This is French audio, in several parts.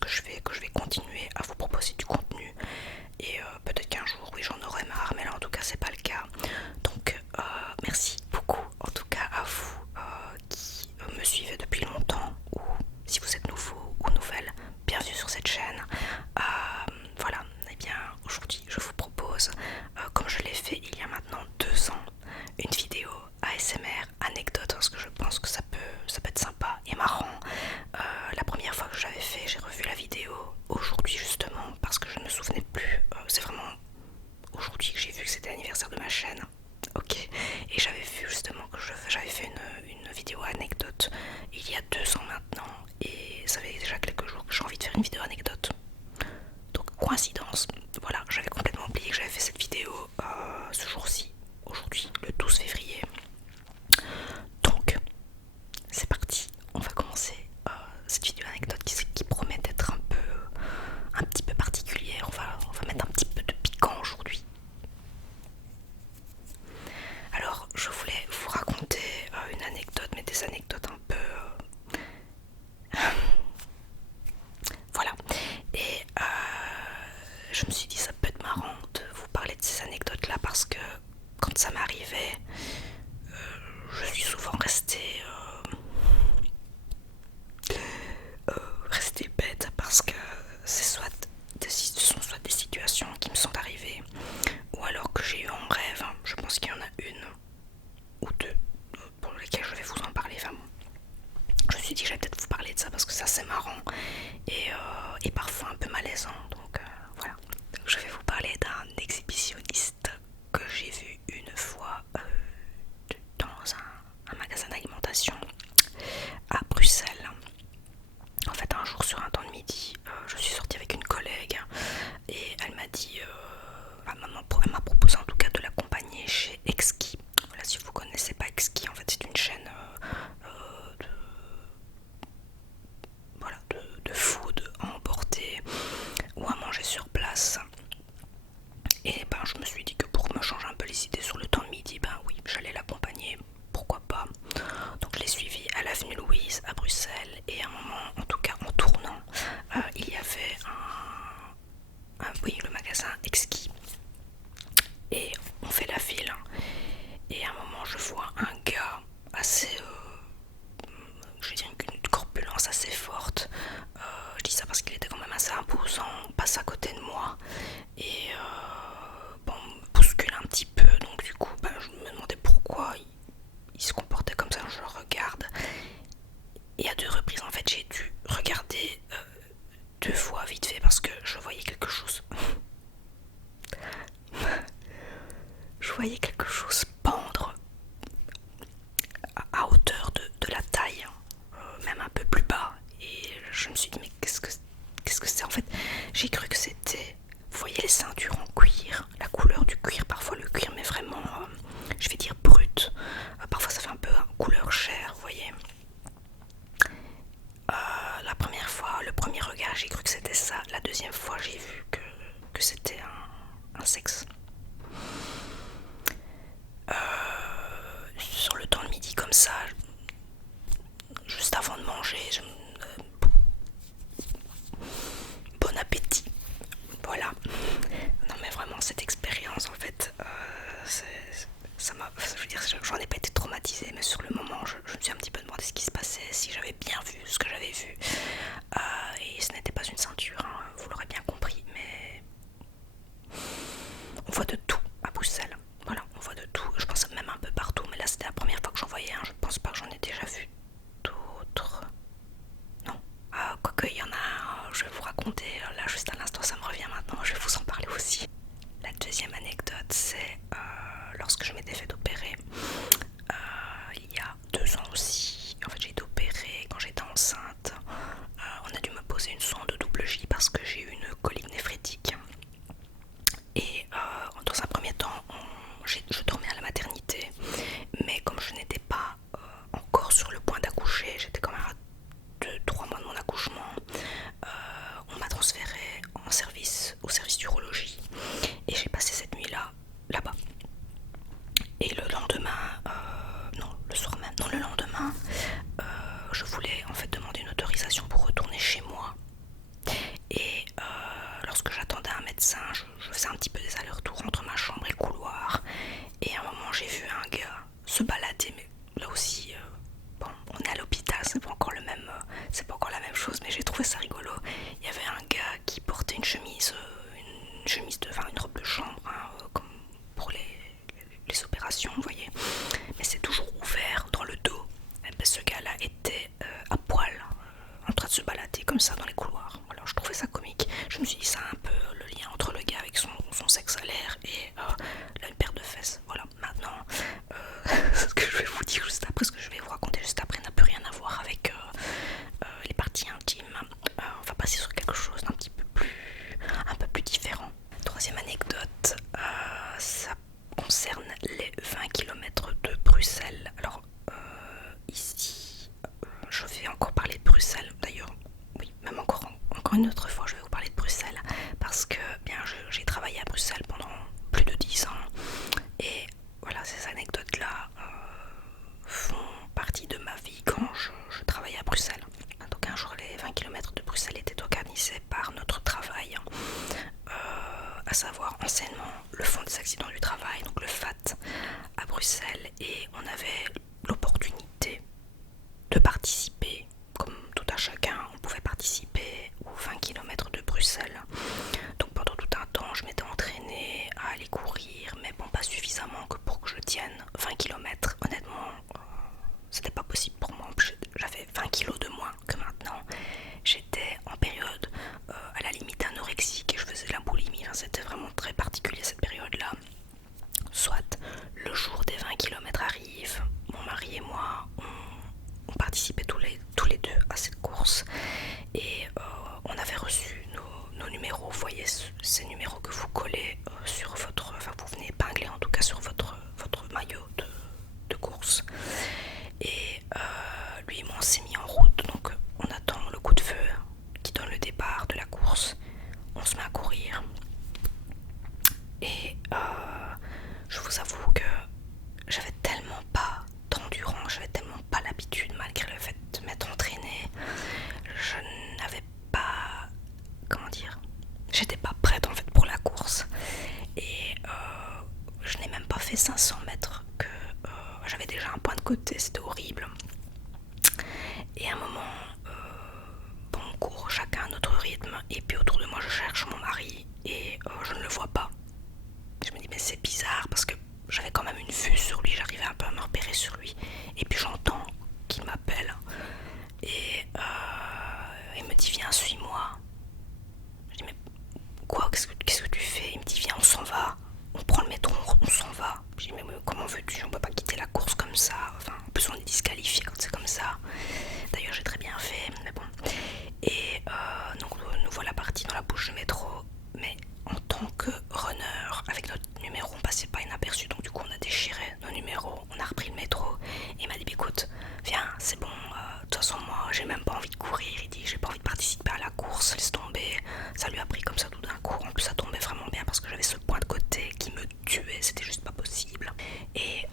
que je vais continuer à vous proposer du contenu et peut-être qu'un jour oui j'en aurai marre, mais là en tout cas c'est pas le cas. Donc merci beaucoup en tout cas à vous qui me suivez depuis longtemps, ou si vous êtes nouveau ou nouvelle, bienvenue sur cette chaîne. Voilà, et bien aujourd'hui je vous propose, comme je l'ai fait il y a maintenant 2 ans, une vidéo ASMR anecdote, parce que je pense que ça peut être sympa et marrant. La première fois que j'avais fait, j'ai revu la vidéo aujourd'hui justement parce que je ne me souvenais plus. C'est vraiment aujourd'hui que j'ai vu que c'était l'anniversaire de ma chaîne. Ok, et j'avais vu justement que j'avais fait une vidéo anecdote il y a 2 ans maintenant, et ça fait déjà quelques jours que j'ai envie de faire une vidéo anecdote. Donc coïncidence, voilà, j'avais complètement oublié que j'avais fait cette vidéo ce jour-ci, aujourd'hui, le 12 février. Donc c'est parti, on va commencer cette vidéo anecdote qui promet d'être un petit peu particulière. On va mettre un petit peu de piquant aujourd'hui. Alors je voulais vous raconter une anecdote, mais des anecdotes un peu voilà. Et je me suis dit ça peut être marrant de vous parler de ces anecdotes là, parce que quand ça m'arrivait, je suis souvent restée bête, parce que ce sont soit des situations qui me sont arrivées, ou alors que j'ai eu en rêve. Je pense qu'il y en a une ou deux pour lesquelles je vais vous en parler. Enfin, je me suis dit que j'allais peut-être vous parler de ça parce que c'est assez marrant et parfois un peu malaisant. Donc voilà. Donc, je vais vous parler d'un exhibitionniste que j'ai vu une fois dans un magasin d'alimentation à Bruxelles. En fait, un jour sur un temps de midi, je suis sortie avec une collègue et elle m'a dit, elle m'a proposé en tout cas de l'accompagner chez Exki. Voilà, si vous connaissez pas Exki, en fait c'est une chaîne de food à emporter ou à manger sur place. Et ben je me suis dit que pour me changer un peu les idées sur le temps de midi, ben oui, j'allais l'accompagner, pourquoi pas. Donc je l'ai suivi à l'avenue Louise à Bruxelles, et à un moment, en tout cas en tournant, il y avait oui, le magasin Exki, et on fait la file, et à un moment je vois un gars assez je veux dire une corpulence assez forte. Je dis ça parce qu'il était quand même assez imposant, passe à côté de moi et bon, me bouscule un petit peu. Donc du coup, je me demandais pourquoi il se comportait comme ça. Je le regarde et à 2 reprises, en fait, j'ai dû regarder 2 fois vite fait parce que je voyais quelque chose. Je voyais quelque chose pendre à hauteur de la taille, même un peu plus bas. Et je me suis dit, mais qu'est-ce que c'est en fait? J'ai cru que c'était, vous voyez les ceintures en cuir, la couleur du cuir, parfois le cuir mais vraiment, je vais dire brut, parfois ça fait un peu couleur chair, vous voyez. La première fois, le premier regard, j'ai cru que c'était ça. La deuxième fois, j'ai vu que c'était un sexe. Sur le temps de midi comme ça, juste avant de manger, bon appétit. Voilà. Non mais vraiment cette expérience en fait, ça m'a, je veux dire, j'en ai pas été traumatisée, mais sur le moment je me suis un petit peu demandé ce qui se passait, si j'avais bien vu ce que j'avais vu. Et ce n'était pas une ceinture, hein, vous l'aurez bien compris, mais lorsque j'attendais un médecin, je faisais un petit peu des allers-retours entre ma chambre et le couloir. Et à un moment, j'ai vu un gars se balader, mais là aussi, bon, on est à l'hôpital, c'est pas encore c'est pas encore la même chose, mais j'ai trouvé ça rigolo. Il y avait un gars qui portait une chemise une robe de chambre, hein, comme pour les opérations, vous voyez. Mais c'est toujours ouvert dans le dos. Et ben, ce gars-là était à poil, en train de se balader comme ça dans les couloirs. Alors je trouvais ça comique. Je me suis dit, ça a un peu le lien entre le gars avec son sexe à l'air et là, une paire de fesses. Voilà, maintenant, ce que je vais vous dire juste après, ce que je vais vous raconter juste après n'a plus rien à voir avec les parties intimes. On va passer sur quelque chose d'un un peu plus différent. Troisième anecdote, ça concerne les 20 km de Bruxelles. Alors ici, je vais encore parler de Bruxelles. D'ailleurs, oui, même encore une autre fois, je vais vous parler de Bruxelles parce que bien, j'ai travaillé à Bruxelles pendant plus de 10 ans et voilà, ces anecdotes-là font partie de ma vie quand je travaillais à Bruxelles. Donc un jour, les 20 km de Bruxelles étaient organisés par notre travail, à savoir enseignement, le Fonds des accidents du travail, donc le FAT à Bruxelles, et on avait l'opportunité de participer, comme tout un chacun, on pouvait participer aux 20 km de Bruxelles. Donc pendant tout un temps, je m'étais entraînée à aller courir, mais bon, pas suffisamment que pour que je tienne 20 km. Honnêtement, c'était pas possible pour moi. J'avais 20 kilos de moins que maintenant. J'étais en période à la limite anorexique et je faisais la boulimie. Enfin, c'était vraiment très particulier cette période-là. Soit le jour des 20 km arrive, mon mari et moi, on participait tous les deux à cette course et on avait reçu nos numéros. Vous voyez ces numéros que vous collez sur votre, enfin vous venez épingler en tout cas sur votre maillot de course. Et lui et moi on s'est mis en route, donc on attend le coup de feu qui donne le départ de la course. On se met à courir et je vous avoue que j'avais tellement pas d'endurance, j'avais tellement pas l'habitude, malgré le fait de m'être entraînée, je n'avais pas, comment dire, j'étais pas prête en fait pour la course et je n'ai même pas fait 500 mètres que j'avais déjà un point de côté, c'était horrible. Et à un moment, bon, on court chacun à notre rythme et puis autour de moi je cherche mon mari et je ne le vois pas. Je me dis mais c'est bizarre parce que j'avais quand même une vue sur lui, j'arrivais un peu à me repérer sur lui et puis j'entends qu'il m'appelle et il me dit viens suis-moi. Je dis mais quoi, qu'est-ce que tu fais? Il me dit viens on s'en va, on prend le métro, on s'en va. Je dis mais comment veux-tu, on peut pas quitter la course comme ça, enfin en plus on est disqualifié quand c'est comme ça. D'ailleurs j'ai très bien fait, mais bon. Et donc nous voilà partis dans la bouche du métro, mais en tant que runner, avec notre numéro on passait pas inaperçu, donc du coup on a déchiré nos numéros, on a repris le métro et il m'a dit bah, écoute viens c'est bon, de toute façon moi j'ai même pas envie de courir, il dit j'ai pas envie de participer à la course, laisse tomber. Ça lui a pris comme ça tout d'un coup, en plus ça tombait vraiment bien parce que j'avais ce point de côté qui me tuait, c'était juste pas possible. Et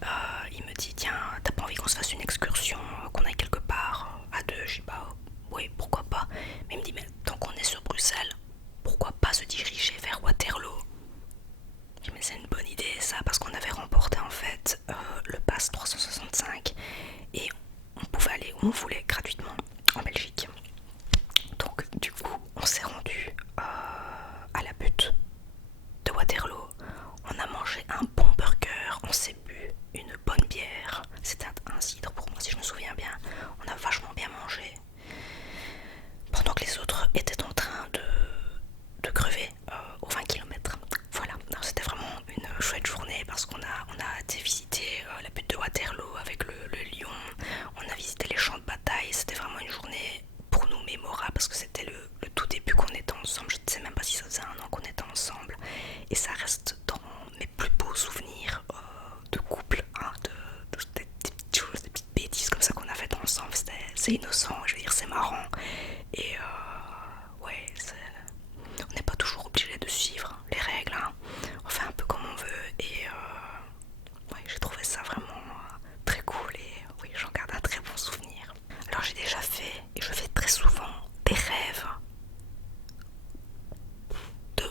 il me dit tiens t'as pas envie qu'on se fasse une excursion, qu'on aille quelque part à deux? Je dis bah oui pourquoi pas, mais il me dit mais tant qu'on est sur Bruxelles, pourquoi pas se diriger vers Waterloo? Je dis mais c'est une bonne idée ça, parce qu'on avait remporté en fait le pass 365 et on pouvait aller où on voulait gratuitement en Belgique. Donc du coup on s'est rendu à la butte de Waterloo, on a mangé un bon burger, on s'est bu une bonne bière, c'était un cidre pour moi si je me souviens bien, on a vachement bien mangé pendant que les autres étaient en train de crever aux 20 km. Voilà, c'était vraiment une chouette journée parce qu'on a été visiter la butte de Waterloo avec le lion, on a visité les champs de bataille, c'était vraiment une journée pour nous mémorable parce que c'était le tout début qu'on était ensemble, je ne sais même pas si ça faisait un an qu'on était ensemble et ça reste dans mes plus beaux souvenirs de couple, hein, des petites choses, des petites bêtises comme ça qu'on a faites ensemble, c'est innocent, je veux dire c'est marrant et ouais, on n'est pas toujours obligé de suivre les règles, hein. On fait un peu comme on veut et ouais, j'ai trouvé ça vraiment très cool et oui, j'en garde un très bon souvenir. Alors j'ai déjà fait et je fais très souvent des rêves de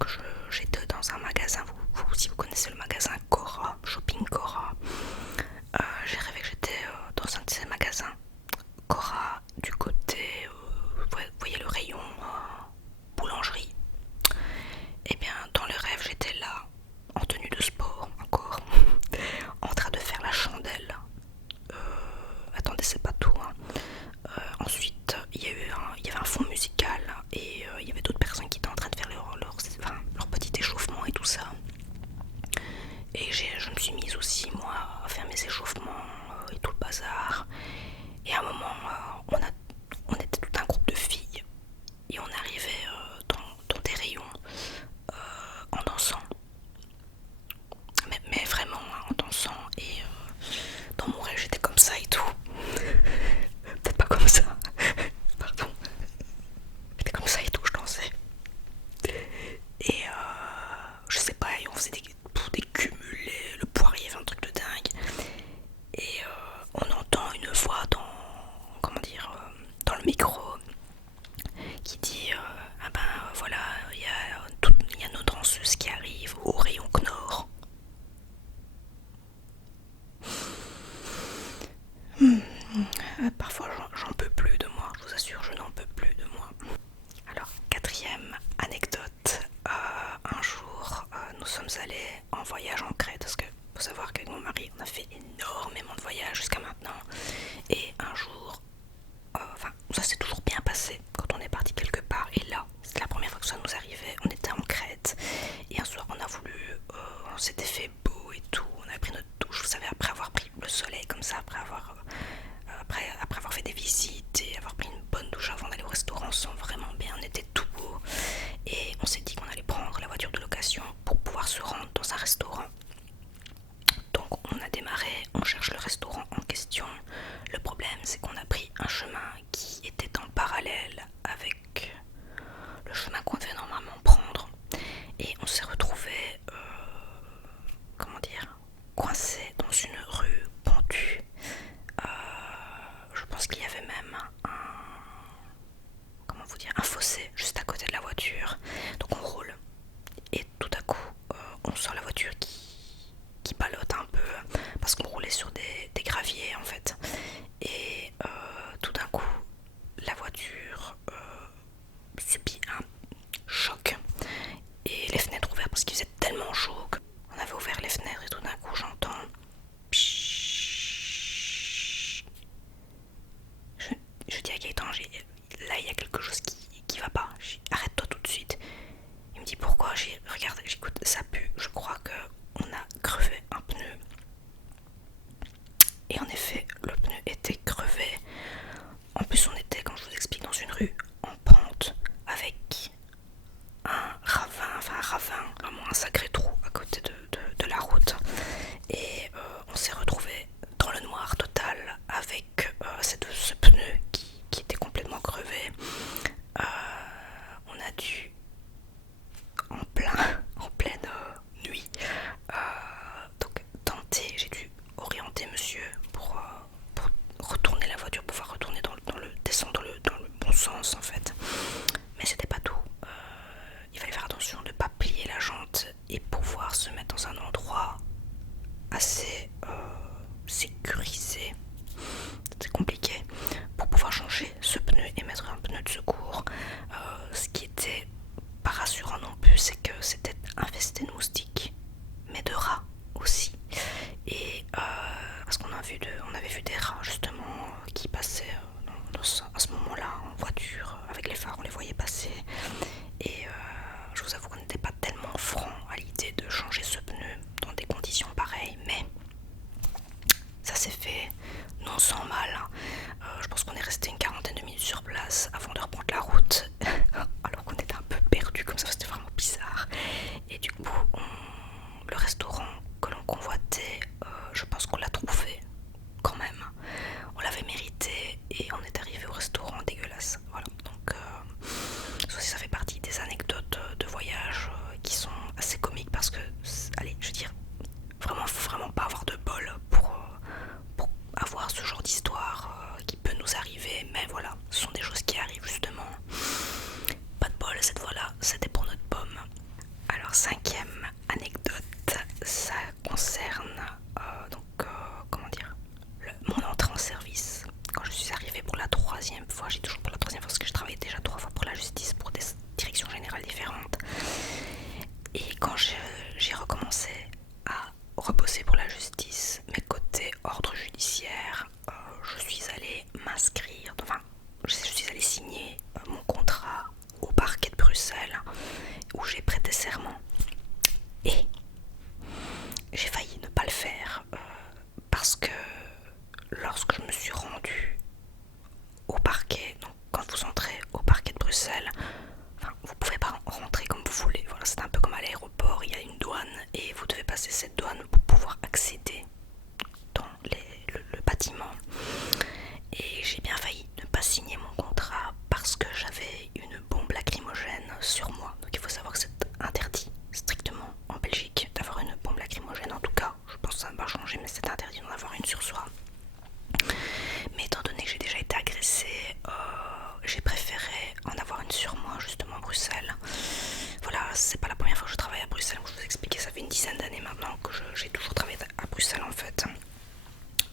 Donc j'étais dans un magasin, si vous connaissez le magasin Cora, Shopping Cora. J'ai rêvé que j'étais dans un de ces magasins Cora, du côté, vous voyez le rayon boulangerie. Et bien dans le rêve j'étais là, en tenue de sport encore, en train de faire la chandelle. Attendez, c'est pas tout, hein. Ensuite il y avait un fond musical et il y avait d'autres personnes qui étaient en train de faire leur petit échauffement et tout ça. Et je me suis mise aussi moi à faire mes échauffements et tout le bazar. Et à un moment on était tout un groupe de filles et on arrivait dans des rayons en dansant. Mais vraiment hein, en dansant et dans mon rêve j'étais comme ça et tout. Peut-être pas comme ça. Pardon. J'étais comme ça et tout, je dansais. Et je sais pas, on faisait des cumulés, le poirier avait un truc de dingue. Et on entend une voix dans le micro qui dit ah ben voilà, il y a nos danseuses qui arrivent au rayon Knorr. Parfois j'en peux plus de moi, je vous assure, je n'en peux plus de moi. Alors, quatrième anecdote, un jour nous sommes allés en voyage en Crète, parce que faut savoir qu'avec mon mari on a fait énormément de voyages jusqu'à maintenant, et un jour, ça s'est toujours bien passé quand on est parti quelque part, et là c'était la première fois que ça nous arrivait, on était en Crète, et un soir on s'était fait beau et tout, on avait pris notre douche, vous savez, après avoir pris le soleil comme ça, après avoir fait des visites et avoir pris une bonne douche avant d'aller au restaurant, on se sent vraiment bien, on était tout beau et on s'est dit qu'on allait prendre la voiture de location pour pouvoir se rendre dans un restaurant. Donc on a démarré, on cherche le restaurant en question. Le problème c'est qu'on a pris un chemin qui était en parallèle avec le chemin qu'on devait normalement prendre et on s'est retrouvé coincé dans une rue pentue. Je pense qu'il y avait même un fossé juste à côté de la voiture. Donc on roule et tout à coup on sent la voiture qui ballotte un peu parce qu'on roulait sur des graviers en fait. Et tout d'un coup la voiture subit un choc et les fenêtres ouvertes parce qu'il faisait tellement chaud qu'on avait ouvert les fenêtres et tout d'un coup j'entends je dis à Gaëtan, là il y a quelque chose qui va pas, arrête-toi tout de suite. Il me dit pourquoi, regarde, j'écoute, ça pue, je crois qu'on a crevé un pneu. Et en effet, le pneu était crevé. En plus on était, comme je vous explique, dans une rue en pente avec un ravin, vraiment un sacré trou à côté de la route. Et on s'est retrouvé dans le noir total avec ce pneu qui était complètement crevé. On a dû en pleine nuit donc tenter, j'ai dû orienter monsieur pour retourner la voiture, pouvoir retourner descendre dans le bon sens en fait, mais c'était pas tout. Il fallait faire attention de ne pas plier la jante et pouvoir se mettre dans un endroit assez sécurisé. C'est compliqué pour pouvoir changer ce pneu et mettre un pneu de secours. Ce qui était pas rassurant non plus, c'est que c'était infesté de moustiques, mais de rats aussi. Et parce qu'on avait vu des rats justement qui passaient à ce moment-là en voiture avec les phares, on les voyait passer. Et je vous avoue qu'on n'était pas tellement franc à l'idée de changer ce pneu dans des conditions pareilles, mais ça s'est fait non sans mal. Je pense qu'on est resté une quarantaine de minutes sur place avant de reprendre la route alors qu'on était un peu perdu comme ça, c'était vraiment bizarre. Et du coup le restaurant que l'on convoitait, je pense qu'on l'a trouvé quand même, on l'avait mérité et on est arrivé au restaurant dégueulasse. Voilà, donc ça fait partie des anecdotes de voyage qui sont assez comiques parce que, allez, je veux dire, faut vraiment pas avoir de bol pour avoir ce genre d'histoire qui peut nous arriver, mais voilà, ce sont des choses qui arrivent justement. Pas de bol, cette fois-là, c'était pour notre pomme. où j'ai prêté serment. Et j'ai failli ne pas le faire parce que lorsque je me suis rendue au parquet, donc quand vous entrez au parquet de Bruxelles, enfin, vous pouvez pas rentrer comme vous voulez, voilà, c'est un peu comme à l'aéroport, il y a une douane et vous devez passer cette douane pour pouvoir accéder dans le bâtiment. Et j'ai bien failli ne pas signer mon contrat parce que j'avais une bombe lacrymogène sur moi. Donc il faut savoir que c'est interdit strictement en Belgique d'avoir une bombe lacrymogène. En tout cas, je pense que ça va changer, mais c'est interdit d'en avoir une sur soi. Mais étant donné que j'ai déjà été agressée, j'ai préféré en avoir une sur moi justement à Bruxelles. Voilà, c'est pas la première fois que je travaille à Bruxelles, comme je vous ai expliqué, ça fait une dizaine d'années maintenant que j'ai toujours travaillé à Bruxelles en fait,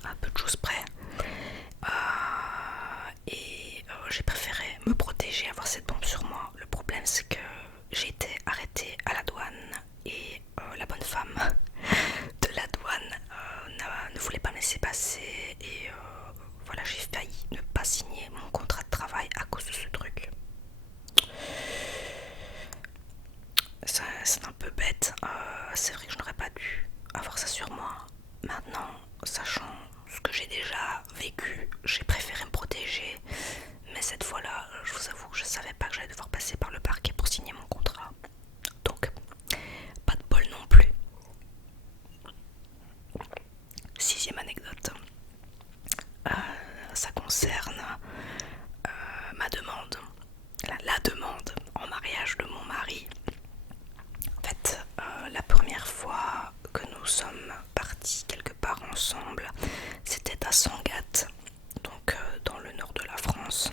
à peu de choses près. J'ai préféré me protéger, avoir cette bombe sur moi. Le problème c'est que j'ai été arrêtée à la douane et la bonne femme de la douane ne voulait pas me laisser passer et voilà, j'ai failli ne pas signer mon contrat de travail à cause de ce truc. C'est un peu bête, c'est vrai que je n'aurais pas dû avoir ça sur moi. Maintenant, sachant ce que j'ai déjà vécu, j'ai préféré me protéger. Mais cette fois-là, je vous avoue que je savais pas que j'allais devoir passer par le parquet pour signer mon contrat. Donc, pas de bol non plus. 6e anecdote. Ça concerne ma demande. La demande en mariage de mon mari. En fait, la première fois que nous sommes partis quelque part ensemble, c'était à Sangatte, donc dans le nord de la France.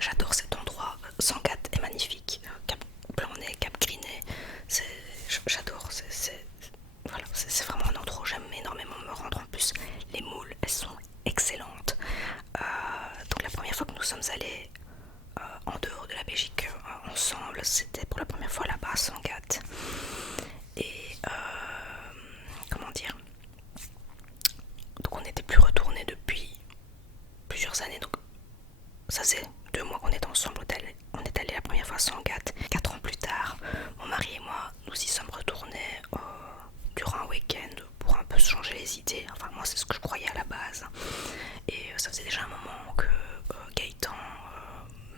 J'adore cet endroit, Sangatte est magnifique, Cap Blanc-Nez, Cap Grinet, j'adore, voilà, c'est vraiment un endroit où j'aime énormément me rendre. En plus, les moules, elles sont excellentes. Donc la première fois que nous sommes allés en dehors de la Belgique ensemble, c'était pour la première fois là-bas à Sangatte. Et comment dire, donc on n'était plus retournés depuis plusieurs années, donc ça c'est 2 mois qu'on est ensemble. On est allé la première fois à Sangatte. 4 ans plus tard, mon mari et moi, nous y sommes retournés durant un week-end pour un peu se changer les idées. Enfin moi c'est ce que je croyais à la base. Et ça faisait déjà un moment que Gaëtan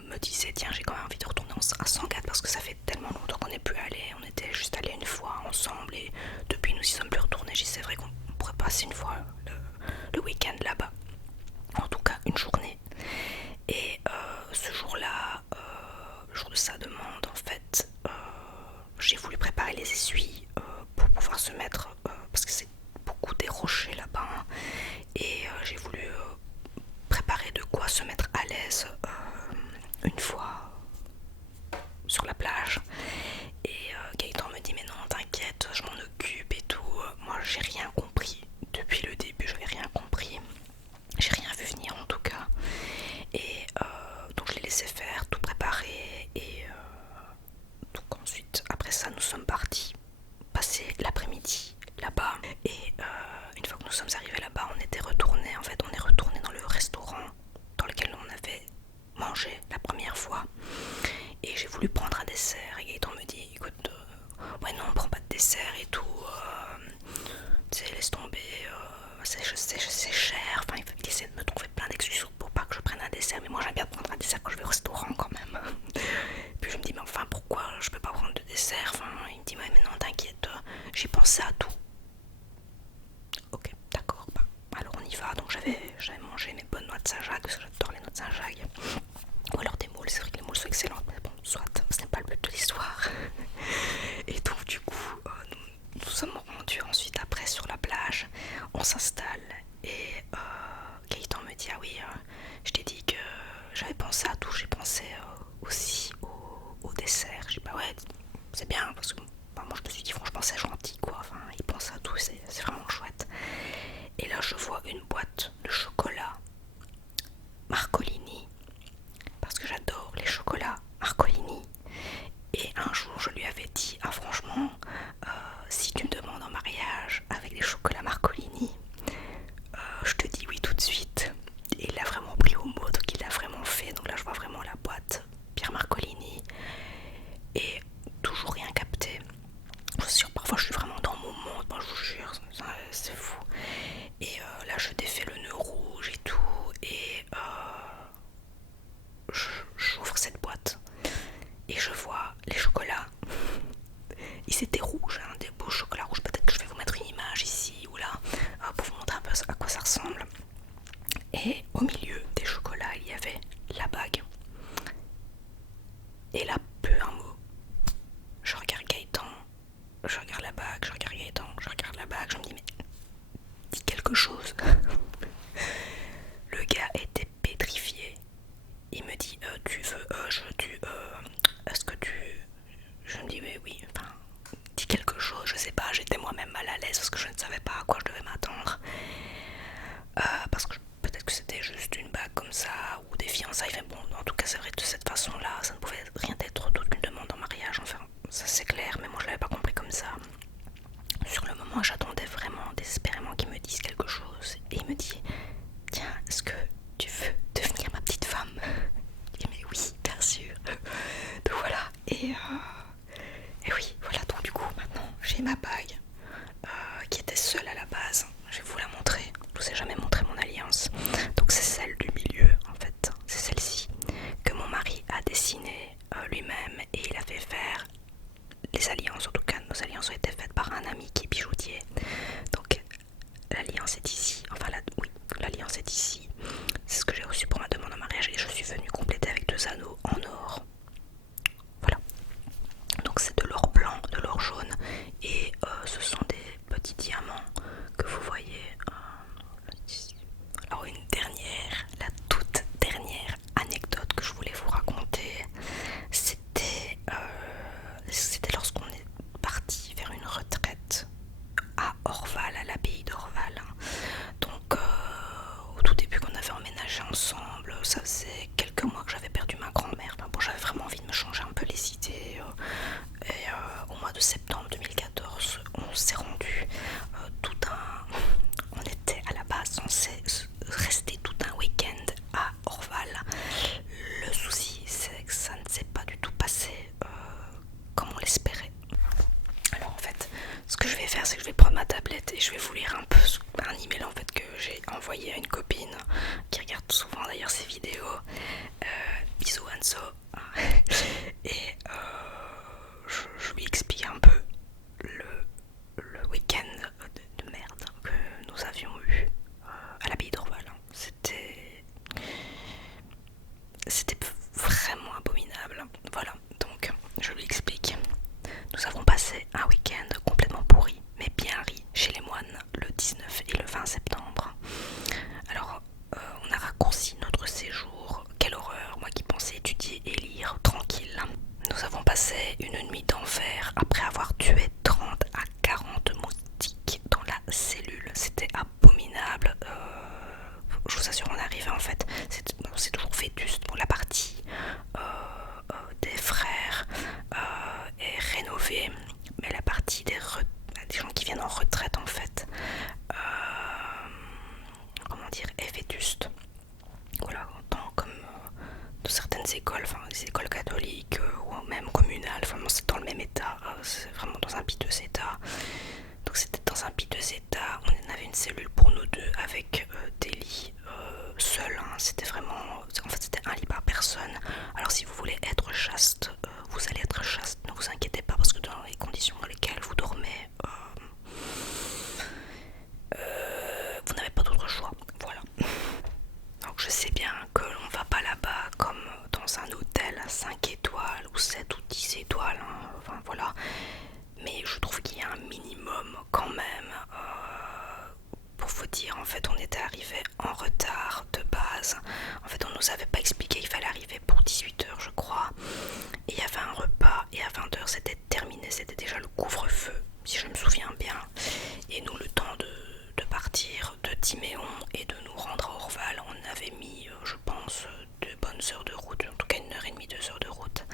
me disait tiens, j'ai quand même envie de retourner à Sangatte parce que ça fait tellement longtemps qu'on n'est plus allé. On était juste allé une fois ensemble et depuis nous y sommes plus retournés. J'ai dit c'est vrai qu'on pourrait passer une fois le week-end là-bas, en tout cas une journée. Et ce jour-là, le jour de sa demande en fait, j'ai voulu préparer les essuies pour pouvoir se mettre, parce que c'est beaucoup des rochers là-bas, hein, et j'ai voulu préparer de quoi se mettre à l'aise une fois sur la plage. Et Gaëtan me dit mais non t'inquiète, je m'en occupe et tout. Moi j'ai rien compris depuis le début, j'avais rien compris, j'ai rien vu venir en tout cas. Et donc je l'ai laissé faire, tout préparer. Et donc ensuite après ça nous sommes partis passer l'après-midi là-bas. Et une fois que nous sommes arrivés là-bas, on était retourné, en fait on est retourné dans le restaurant dans lequel on avait mangé la première fois. Et j'ai voulu prendre un dessert et Gaëtan me dit écoute, ouais non on prend pas de dessert et tout, tu sais laisse tomber, c'est cher. Enfin il essaie de me trouver plein d'excuses pour pas que je prenne un dessert, mais moi j'aime bien prendre un dessert quand je vais au restaurant quand même. Puis je me dis mais enfin pourquoi je peux pas prendre de dessert. Enfin il me dit ouais mais non t'inquiète, j'ai pensé à tout. Ok d'accord, bah alors on y va. Donc j'avais mangé mes bonnes noix de Saint-Jacques parce que j'adore les noix de Saint-Jacques, ou alors des moules. C'est vrai que les moules sont excellentes, mais bon soit, ce n'est pas le but de l'histoire. Et donc du coup nous sommes rendus ensuite après sur la plage, on s'installe et Gaëtan me dit ah oui, je t'ai dit que j'avais pensé à tout, j'ai pensé aussi au dessert. J'ai dit bah ouais c'est bien parce que bah, moi je me suis dit franchement c'est gentil quoi, enfin il pense à tout, c'est vraiment chouette. Et là je vois une boîte de chocolat Marcolini parce que j'adore les chocolats Marcolini. Et un jour je lui avais dit ah franchement si tu me demandes en mariage avec des chocolats Marcolini, je te dis oui tout de suite. Et il l'a vraiment pris au mot, donc il l'a vraiment fait. Donc là je vois vraiment la boîte Pierre Marcolini. Et tout je regarde la bague, je regarde Gaëtan, je regarde la bague, je me dis mais dis quelque chose. Le gars était pétrifié. Il me dit tu veux, est-ce que tu... Je me dis mais oui, enfin, dis quelque chose, je sais pas, j'étais moi-même mal à l'aise parce que je ne savais pas à quoi je devais m'attendre. Parce que peut-être que c'était juste une bague comme ça ou des fiançailles, mais bon, en tout cas c'est vrai de cette façon-là, ça ne pouvait rien être d'autre qu'une demande en mariage, enfin, ça c'est clair, mais moi je l'avais pas compris comme ça. Sur le moment, j'attendais vraiment désespérément qu'il me dise quelque chose. Et il me dit tiens, est-ce que tu veux devenir ma petite femme? Je dis mais oui, bien sûr. Donc voilà. Et oui, voilà. Donc du coup, maintenant, j'ai ma bague qui était seule à la base. Je vais vous la montrer. Je vous ai jamais montré mon alliance. Donc c'est celle du milieu, en fait. C'est celle-ci que mon mari a dessinée lui-même et il a fait faire les alliances. En tout cas, nos alliances ont été faites par un ami qui est bijoutier. Donc l'alliance est ici. Enfin, oui, l'alliance est ici. C'est ce que j'ai reçu pour ma demande en mariage et je suis venue compléter avec 2 anneaux en or. Voilà. Donc c'est de l'or blanc, de l'or jaune et ce sont des petits diamants que vous voyez. Alors une dernière, la toute dernière anecdote que je voulais vous raconter, c'était lorsqu'on est parti vers une retraite à Orval, à l'abbaye d'Orval. Donc au tout début qu'on avait emménagé ensemble, ça faisait quelques mois que j'avais perdu ma grand-mère. Enfin, bon, j'avais vraiment envie de me changer un peu les idées. Et au mois de septembre 2014, on s'est rendu on était à la base censé rester tout un week-end à Orval. Le souci, c'est que ça ne s'est pas du tout passé comme on l'espérait. Alors en fait, ce que je vais faire, c'est que je vais prendre ma tablette et je vais vous lire un peu un email en fait que j'ai envoyé à une copine qui regarde souvent d'ailleurs ces vidéos. Bisous Anso. Et je lui explique un peu le week-end de merde que nous avions eu à l'abbaye d'Orval. C'était vraiment abominable. Voilà, donc je lui explique. Nous avons passé un week-end complètement pourri, mais bien ri chez les moines le 19 et le 20 septembre. Alors, on a raccourci notre séjour. Quelle horreur, moi qui pensais étudier et lire tranquille. Nous avons passé une nuit d'enfer après avoir tué 30 à 40 moustiques dans la cellule. C'était abominable. Je vous assure, on arrivait en fait. C'est toujours vétuste pour la partie des frères est rénovée, mais la partie des gens qui viennent en retraite en fait, comment dire, est vétuste. Voilà, autant comme de certaines écoles, enfin les écoles catholiques ou même communales, vraiment c'est dans le même état, c'est vraiment dans un piteux état. Donc c'était dans un piteux état, on avait une cellule pour nous deux avec des lits seuls, hein. C'était vraiment, en fait c'était un lit par personne. Alors si vous voulez être chaste, vous allez être chaste, ne vous inquiétez pas parce que dans les conditions dans lesquelles vous dormez, vous n'avez pas d'autre choix, voilà. Donc je sais bien que l'on va pas là-bas comme dans un hôtel à 5 étoiles ou 7 ou 10 étoiles, hein. Enfin voilà, mais je trouve qu'il y a un minimum quand même. Pour vous dire, en fait on était arrivé en retard de base. En fait on nous avait pas expliqué qu'il fallait arriver pour 18 h je crois, et il y avait un repas et à 20 h c'était terminé, c'était déjà le couvre-feu si je me souviens bien. Et nous, le temps de partir de Timéon et de nous rendre à Orval, on avait mis je pense 2 bonnes heures de route, en tout cas 1h30, 2 heures de route.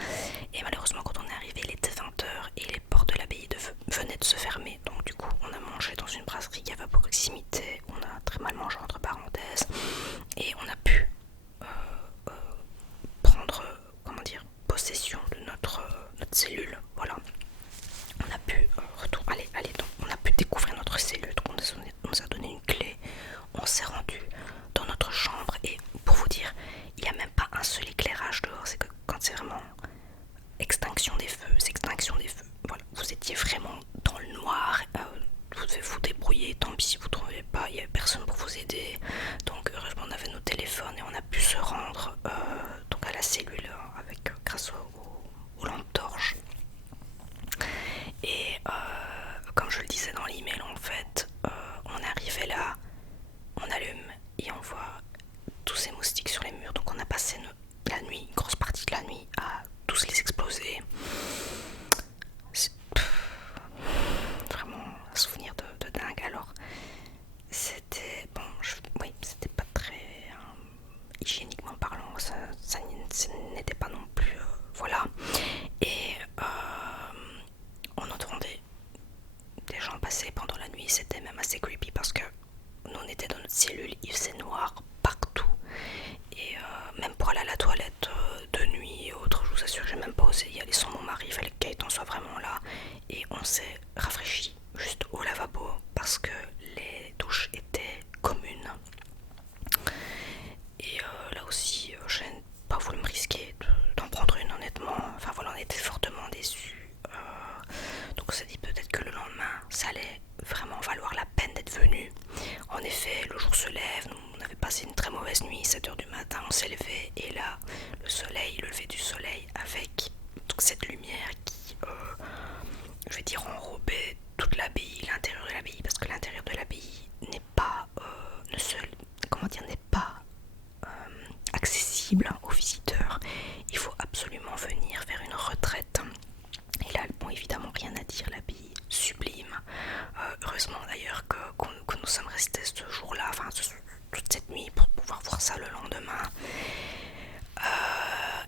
Et malheureusement quand on est arrivé il était 20 h et les portes de l'abbaye venaient de se fermer. Donc du coup on a mangé dans une brasserie qui avait à proximité, on a très mal mangé entre parenthèses, et on a pu prendre, comment dire, possession de notre cellule. Voilà, on a pu donc, on a pu découvrir notre cellule. Donc on nous a donné une clé, on s'est rendu dans notre chambre et pour vous dire, il n'y a même pas un seul éclairage dehors. C'est que quand c'est vraiment extinction des feux, c'est extinction des feux. Voilà, vous étiez vraiment dans le noir. Vous devez vous débrouiller, tant pis si vous ne trouvez pas, il n'y avait personne pour vous aider. Donc heureusement on avait nos téléphones et on a pu se rendre donc à la cellule grâce aux lampes torches. Et c'était même assez creepy parce que nous on était dans notre cellule, il faisait noir partout. Et même pour aller à la toilette de nuit et autres, je vous assure que j'ai même pas osé y aller sans mon mari, il fallait que Gaëtan soit vraiment là. Et on s'est rafraîchi juste au lavabo parce que les douches étaient communes. Et là aussi, je n'ai pas voulu me risquer d'en prendre une honnêtement. Enfin voilà, on était fortement déçus. Donc on s'est dit peut-être que le lendemain, ça allait vraiment valoir la peine d'être venu. En effet, le jour se lève, on avait passé une très mauvaise nuit, 7 h du matin, on s'est levé et là, le lever du soleil avec toute cette lumière qui, je vais dire, enrobait toute l'abbaye, l'intérieur de l'abbaye, parce que l'intérieur de l'abbaye n'est pas, comment dire, n'est pas accessible aux visiteurs. Il faut absolument venir faire une retraite. Et là, bon, évidemment, rien à dire, l'abbaye sublime. Heureusement d'ailleurs que nous sommes restés ce jour-là, enfin toute cette nuit pour pouvoir voir ça le lendemain.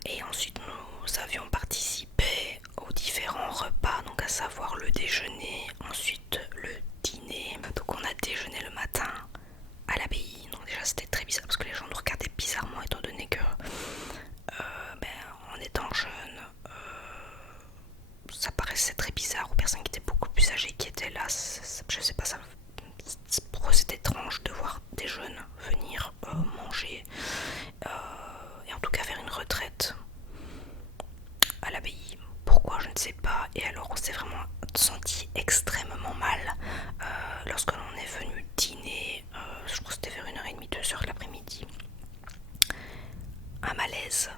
Et ensuite nous avions participé aux différents repas, donc à savoir le déjeuner, ensuite le dîner. Donc on a déjeuné le matin à l'abbaye, donc déjà c'était très bizarre parce que les gens nous regardaient bizarrement étant donné que en étant jeune, ça paraissait très bizarre aux personnes qui étaient beaucoup plus âgées qui étaient là. Je sais pas, ça, pour eux c'était étrange de voir des jeunes venir manger et en tout cas faire une retraite à l'abbaye. Pourquoi, je ne sais pas. Et alors on s'est vraiment senti extrêmement mal lorsque l'on est venu dîner, je crois que c'était vers 1h30, 2h de l'après-midi. Un malaise.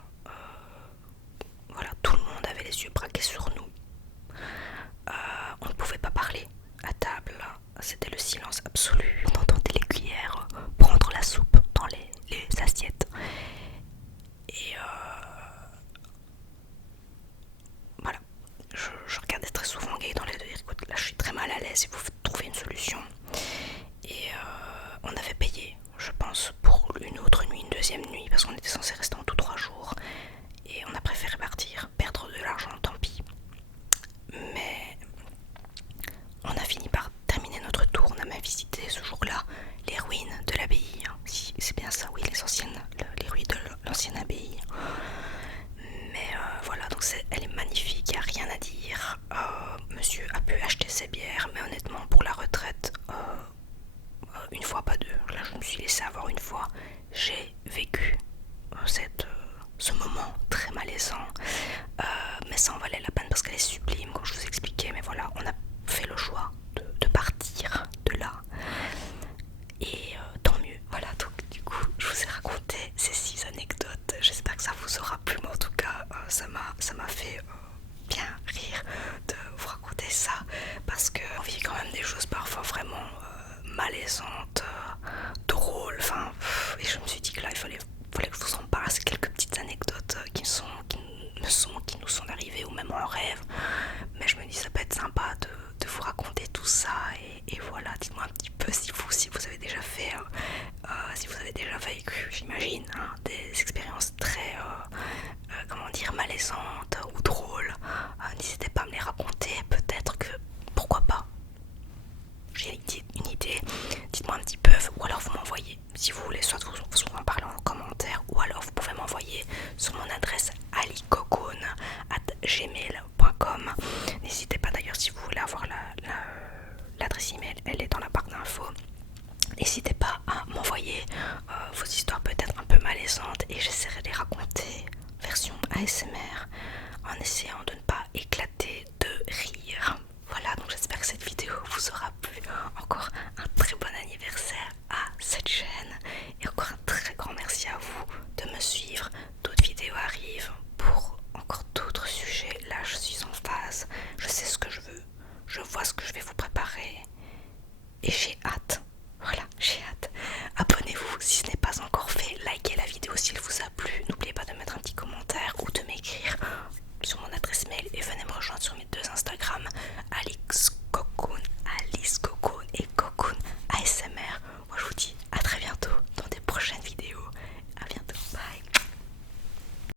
Voilà, tout le monde avait les yeux braqués sur nous. On ne pouvait pas parler à table, c'était le silence absolu. On entendait les cuillères prendre la soupe dans les assiettes. Et voilà, je regardais très souvent Gaëtan les deux dire écoute, là je suis très mal à l'aise, il faut trouver une solution. Et on avait payé, je pense, pour une autre nuit, une deuxième nuit, parce qu'on était censé rester en tout 3 jours. Et on a préféré partir, perdre de l'argent, tant pis. Mais on a fini par terminer notre tour. On a même visité ce jour-là les ruines de l'abbaye. Si, c'est bien ça, oui, les ruines de l'ancienne abbaye. Mais voilà, donc elle est magnifique, il n'y a rien à dire. Monsieur a pu acheter ses bières, mais honnêtement, pour la retraite, une fois, pas deux. Là, je me suis laissée avoir une fois. J'ai vécu ce moment très malaisant. Mais ça en valait la peine parce qu'elle est sublime, comme je vous expliquais. Mais voilà, on a fait le choix de partir de là. Et tant mieux. Voilà, donc du coup, je vous ai raconté ces 6 anecdotes. J'espère que ça vous aura plu, mais en tout cas, ça m'a fait bien rire de vous raconter ça. Parce qu'on vit quand même des choses parfois vraiment malaisantes, drôles. Enfin, et je me suis dit que là, il fallait que je vous en parle. C'est quelques petites anecdotes qui nous sont arrivées ou même en rêve. Mais je me dis ça peut être sympa de vous raconter tout ça. Et voilà, dites-moi un petit